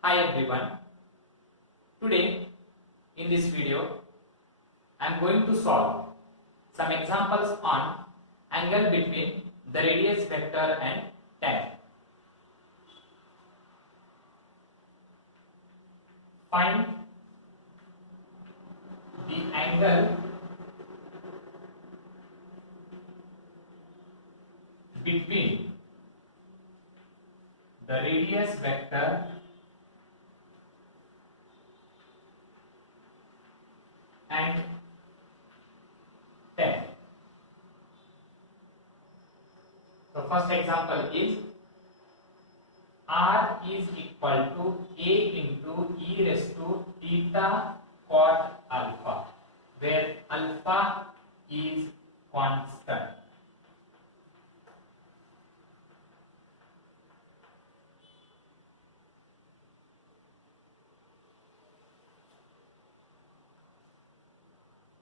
Hi everyone. Today in this video I am going to solve some examples on angle between the radius vector and tangent. Find the angle between the radius vector and tangent. So first example is R is equal to A into e raised to theta cot alpha, where alpha is constant.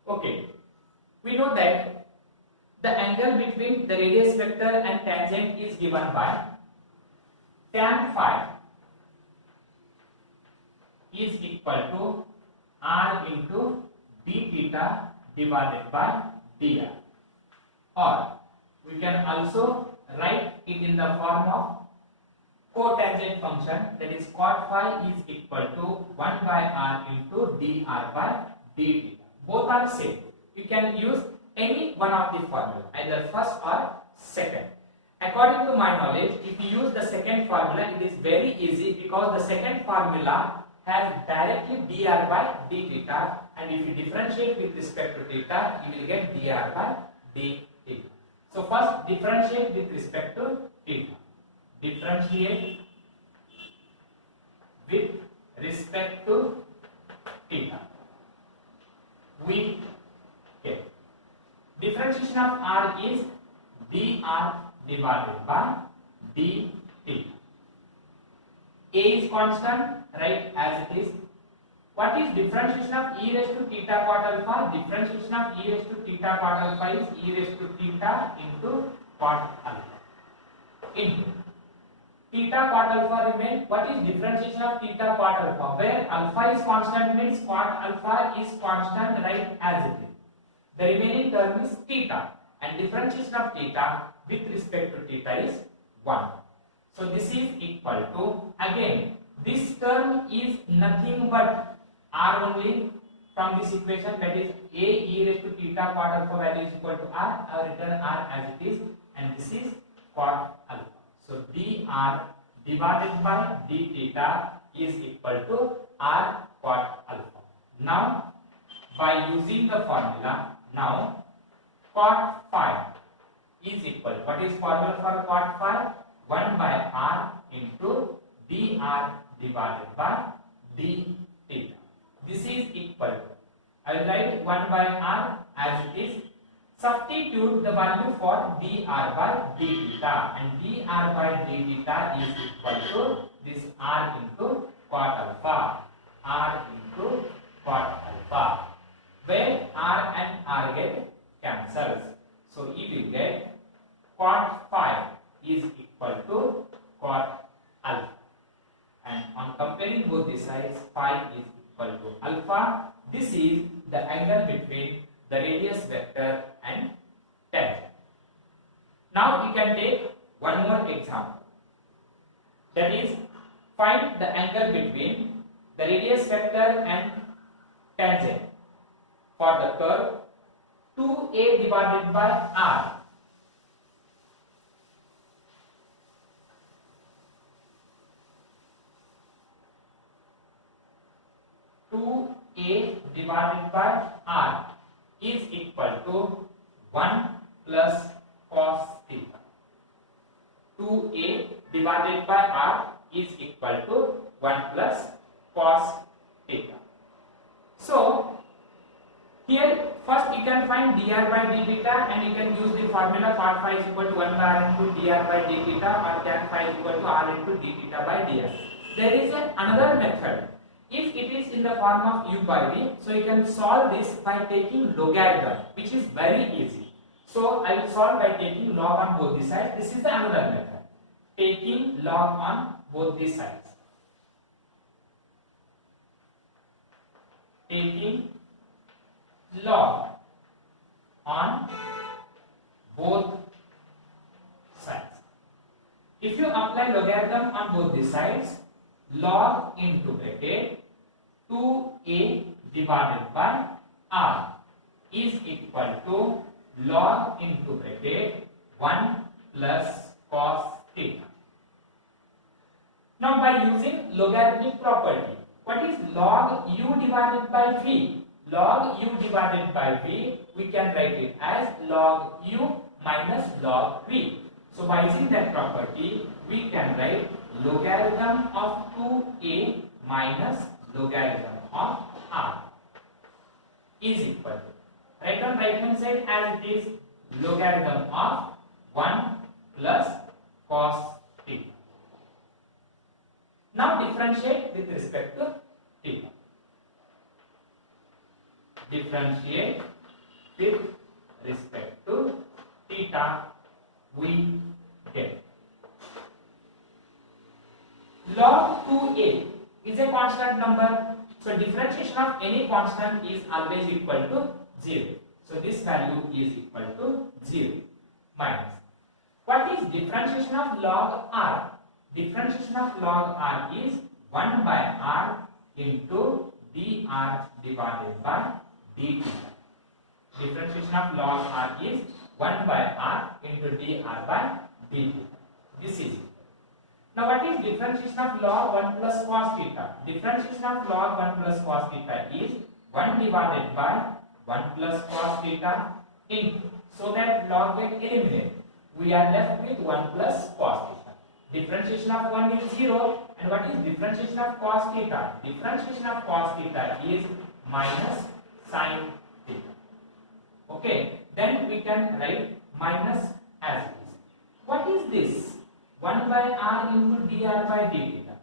Okay, we know that the angle between the radius vector and tangent is given by tan phi is equal to r into d theta divided by dr, or we can also write it in the form of cotangent function, that is cot phi is equal to 1 by r into dr by d theta. Both are same. You can use any one of the formula, either first or second. According to my knowledge, if you use the second formula, it is very easy because the second formula has directly dr by d theta, and if you differentiate with respect to theta, you will get dr by d theta. So first differentiate with respect to theta. Differentiate with respect to theta. We get differentiation of r is dr divided by d theta. A is constant, right, as it is. What is differentiation of e raised to theta cot alpha? Differentiation of e raised to theta cot alpha is e raised to theta into cot alpha into theta cot alpha remain. What is differentiation of theta cot alpha? Where alpha is constant means cot alpha is constant, right, as it is. The remaining term is theta, and differentiation of theta with respect to theta is 1. So this is equal to, again this term is nothing but r only from this equation, that is a e raised to theta cot alpha value is equal to r. I have written r as it is, and this is cot alpha. So dr divided by d theta is equal to r cot alpha. Now by using the formula, now cot phi is equal, what is formula for cot phi? 1 by r into dr divided by d theta. This is equal to, I will write 1 by r as it is. Substitute the value for dr by d theta, and dr by d theta is equal to this r into cot alpha, r into cot alpha, where r and r get cancels. So you will get cot phi is equal to cot alpha, and on comparing both the sides, phi is equal to alpha. This is the angle between the radius vector and tangent. Now we can take one more example, that is find the angle between the radius vector and tangent for the curve 2a divided by r. A divided by r is equal to 1 plus cos theta. 2a divided by r is equal to 1 plus cos theta. So here first you can find dr by d theta, and you can use the formula cot phi is equal to 1 by r into dr by d theta, or tan phi is equal to r into d theta by dr. There is another method. If it is in the form of u by v, so you can solve this by taking logarithm, which is very easy. So I will solve by taking log on both the sides. This is the another method, taking log on both the sides. taking log on both sides. If you apply logarithm on both the sides, log into bracket 2a divided by r is equal to log into bracket 1 plus cos theta. Now by using logarithmic property, what is log u divided by v? Log u divided by v, we can write it as log u minus log v. So by using that property, we can write logarithm of 2a minus logarithm of r is equal to, write on right hand side as it is logarithm of 1 plus cos theta. Now differentiate with respect to theta. Differentiate with respect to theta, we get log 2a is a constant number, so differentiation of any constant is always equal to 0. So this value is equal to 0 minus. What is differentiation of log r? Differentiation of log r is 1 by r into dr divided by dt. Differentiation of log r is 1 by r into dr by dt. This is it. Now what is differentiation of log 1 plus cos theta? Differentiation of log 1 plus cos theta is 1 divided by 1 plus cos theta into, so that log get eliminated. We are left with 1 plus cos theta. Differentiation of 1 is 0, and what is differentiation of cos theta? Differentiation of cos theta is minus sin theta. Okay, then we can write minus as it is. What is this? 1 by r into dr by d theta.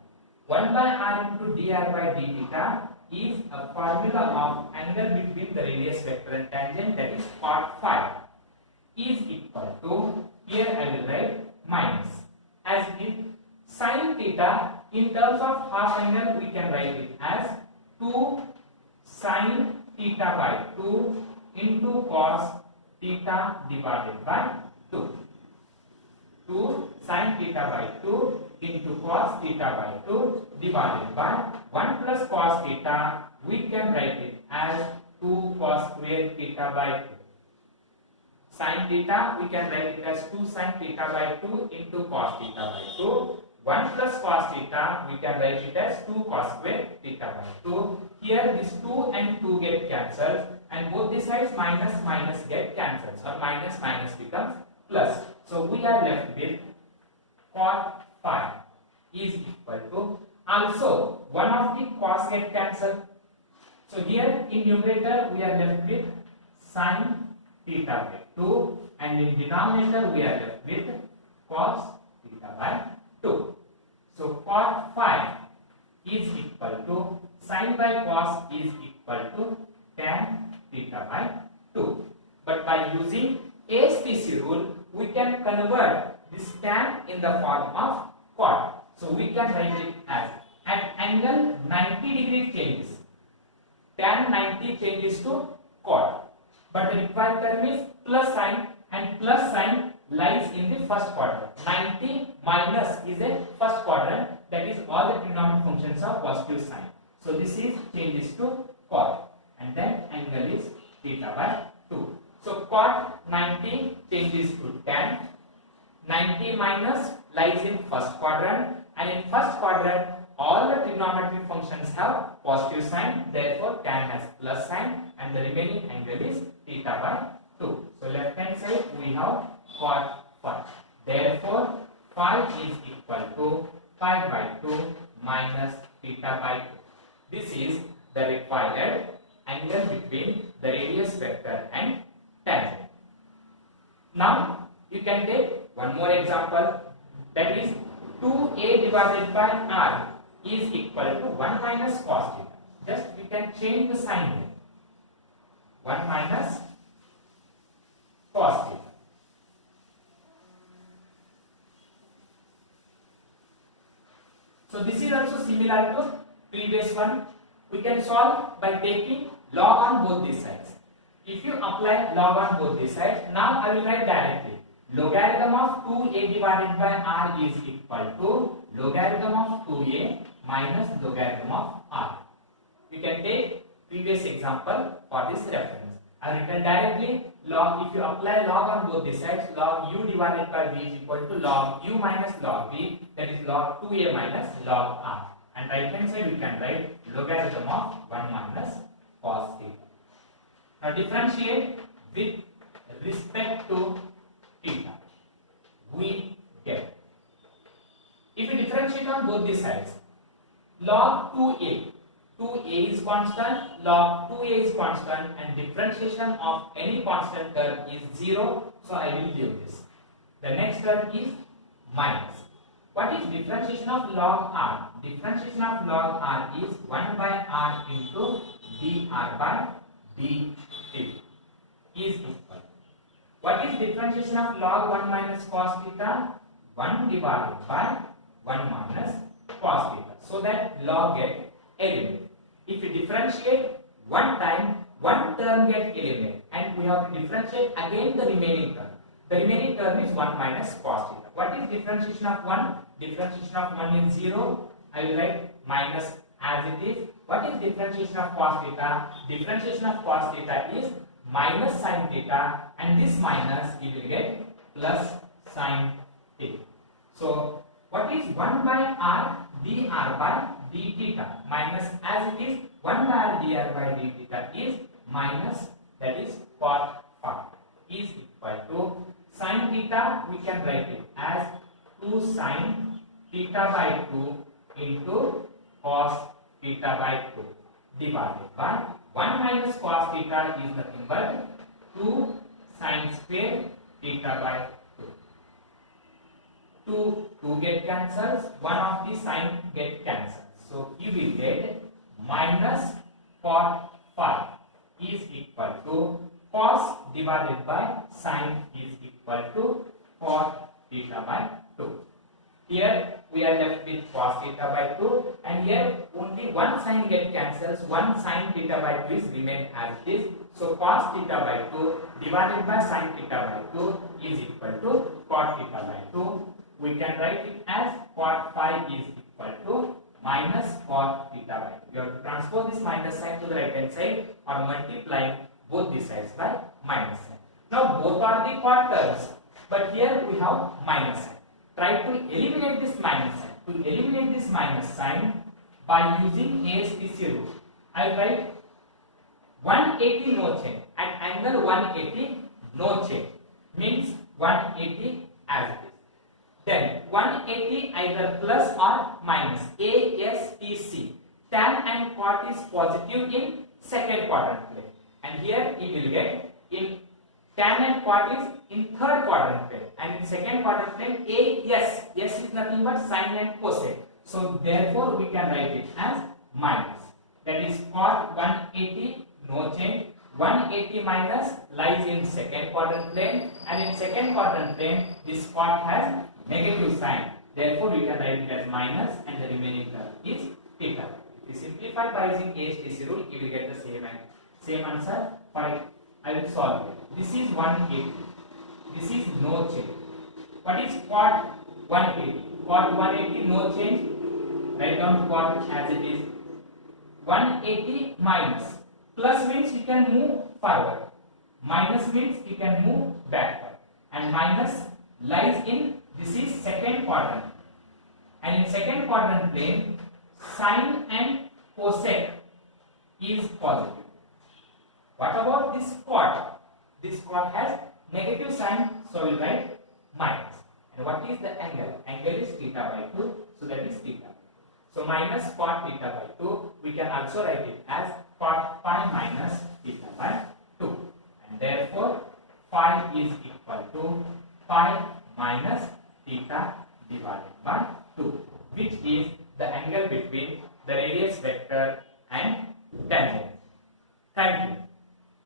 1 by r into dr by d theta is a formula of angle between the radius vector and tangent, that is cot phi, is equal to, here I will write minus, as it is sin theta. In terms of half angle, we can write it as 2 sin theta by 2 into cos theta divided by 2. 2 sin theta by 2 into cos theta by 2 divided by 1 plus cos theta, we can write it as 2 cos square theta by 2. Sin theta, we can write it as 2 sin theta by 2 into cos theta by 2. 1 plus cos theta, we can write it as 2 cos square theta by 2. Here this 2 and 2 get cancelled, and both the sides minus minus get cancelled, or minus minus becomes plus. So we are left with cot phi is equal to, also one of the cos get cancelled. So here in numerator we are left with sin theta by 2, and in denominator we are left with cos theta by 2. So cot phi is equal to sin by cos is equal to tan theta by 2. But by using ASPC rule, we can convert this tan in the form of cot. So we can write it as at angle 90 degree changes, tan 90 changes to cot. But the required term is plus sign, and plus sign lies in the first quadrant. 90 minus is a first quadrant, that is all the trigonometric functions are positive sign. So this is changes to cot, and then angle is theta by 2. So cot 90 changes to tan. 90 minus lies in first quadrant, and in first quadrant all the trigonometric functions have positive sign, therefore tan has plus sign, and the remaining angle is theta by 2. So left hand side we have cot phi. Therefore phi is equal to pi by 2 minus theta by 2. This is the required angle between the radius vector and tangent. Now you can take one more example, that is 2a divided by r is equal to 1 minus cos theta. Just we can change the sign here. 1 minus cos theta. So this is also similar to previous one. We can solve by taking log on both these sides. If you apply log on both these sides, now I will write directly. Logarithm of 2a divided by r is equal to logarithm of 2a minus logarithm of r. You can take previous example for this reference. I written directly log, if you apply log on both the sides, log u divided by v is equal to log u minus log v, that is log 2a minus log r. And right hand side we can write logarithm of 1 minus cos theta. Now differentiate with respect to theta. We get, if we differentiate on both the sides, log 2a is constant, log 2a is constant, and differentiation of any constant term is 0, so I will leave this. The next term is minus. What is differentiation of log r? Differentiation of log r is 1 by r into dr by dt is equal. What is differentiation of log 1 minus cos theta? 1 divided by 1 minus cos theta, so that log get eliminated. If we differentiate one time, one term get eliminated, and we have to differentiate again the remaining term. The remaining term is 1 minus cos theta. What is differentiation of 1? Differentiation of 1 is 0. I will write minus as it is. What is differentiation of cos theta? Differentiation of cos theta is minus sin theta, and this minus we will get plus sin theta. So what is 1 by r dr by d theta minus as it is 1 by r dr by d theta is minus, that is cot phi, is equal to sin theta, we can write it as 2 sin theta by 2 into cos theta by 2 divided by 1 minus cos theta is nothing but 2 sin square theta by 2. 2 get cancels, one of the sign get cancelled. So you will get minus cot phi is equal to cos divided by sin is equal to cot theta by 2. Here we are left with cos theta by 2, and here only one sign get cancels, one sin theta by 2 is remain as it is. So cos theta by 2 divided by sin theta by 2 is equal to cot theta by 2. We can write it as cot phi is equal to minus cot theta by 2. You have to transpose this minus sign to the right hand side or multiply both the sides by minus sign. Now both are the cot terms, but here we have minus sign. Try to eliminate this minus sign. To eliminate this minus sign by using ASTC rule, I will write 180 no change. At angle 180 no change means 180 as it is. Then 180 either plus or minus, ASTC. Tan and cot is positive in second quadrant plane, and here it will get in tan and cot is in third quadrant plane, and in second quadrant plane AS. S is nothing but sine and cosine. So therefore we can write it as minus. That is cot 180 no change. 180 minus lies in second quadrant plane, and in second quadrant plane this cot has negative sign. Therefore we can write it as minus, and the remaining term is theta. If you simplify by using ASTC rule, you will get the same answer. For I will solve it. This is 180. This is no change. What is cot 180? Cot 180 no change. Write down cot as it is. 180 minus. Plus means you can move forward. Minus means you can move backward. And minus lies in, this is second quadrant. And in second quadrant plane, sine and cosec is positive. What about this cot? This cot has negative sign, so we write minus. And what is the angle? Angle is theta by 2, so that is theta. So minus cot theta by 2, we can also write it as cot phi minus theta by 2. And therefore, phi is equal to phi minus theta divided by 2, which is the angle between the radius vector and tangent. Thank you.